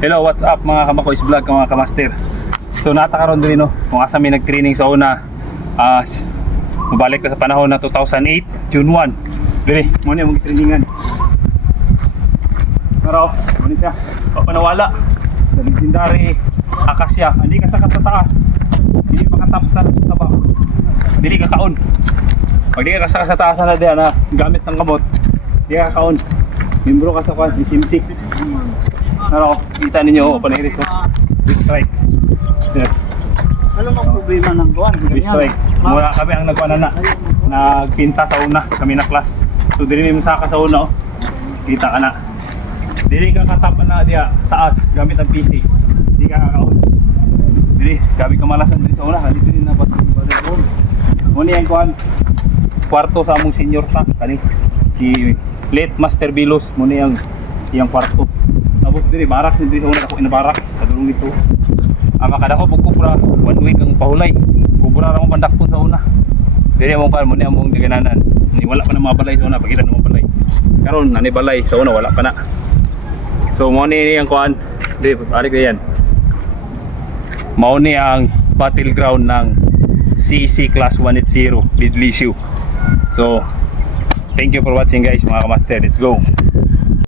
Hello, what's up mga Kamakoys Vlog, mga Kamaster. So natakaroon din no, kung asa may nag-training sa una. Mabalik na sa panahon na 2008, June 1. Dili, muna yung mag-trainingan. Pero, muna siya, papanawala. Sa legendary Akasya, hindi ka sa taas. Hindi makatap sa taba. Dili ka kaon. Pag di ka sa taas na diyan na gamit ng kamot, di ka kaon. Membro ka sa kwan, isimsik. Pero, kita ninyo, panahirit ko. Big strike. Yes. Ano ang problema ng buwan? Big strike. Mula kami ang nagkuha na nagpinta sa una, kami na class. So, dili may masaka sa una, oh. Kita ka na. Dili ka katapan na diya, taas, gamit ang PC. Dili ka kakaon. Dili, gabi kamalasan dili sa una, dito rin na ba't muna yung kuhan, kwarto sa among senior sa kani. Si late Master Bilos, muna yung kwarto. Tapos dili, barak dili sa una, ako inabarak, sa dulong dito. Ang makadako, pagkubra, 1 week ang pahulay. Kubra lang ang pandakpon sa una. Dili among kuhan, muna among digananan. Wala pa na mga balay sa una, pagkita na mga balay. Karon nani balay sa una, wala pa na. So mo ni ang kuan, di ari ko yan. Mao ni ang battleground ng CC Class 180 Bidlishu. So thank you for watching guys mga Kamaster. Let's go.